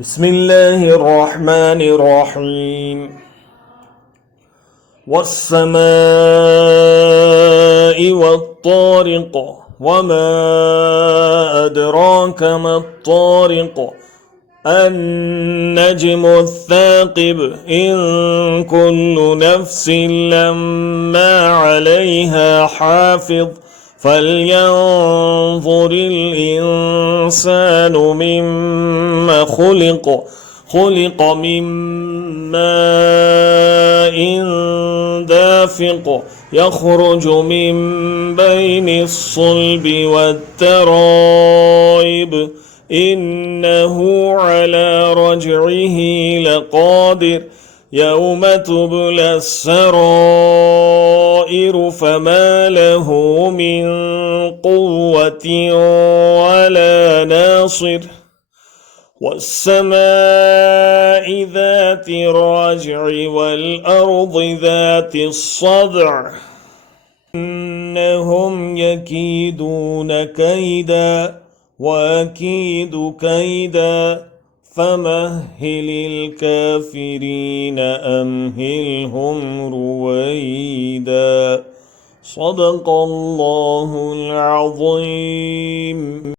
بسم الله الرحمن الرحيم. والسماء والطارق وما أدراك ما الطارق النجم الثاقب إن كل نفس لما عليها حافظ فلينظر الإنسان مما خلق من ماء دافق يخرج من بين الصلب والترائب إنه على رجعه لقادر يوم تبلى السرائر فما له من قوة ولا ناصر والسماء ذات الرجع والأرض ذات الصدع إنهم يكيدون كيدا وأكيد كيدا فمهل الكافرين أمهلهم رويدا. صدق الله العظيم.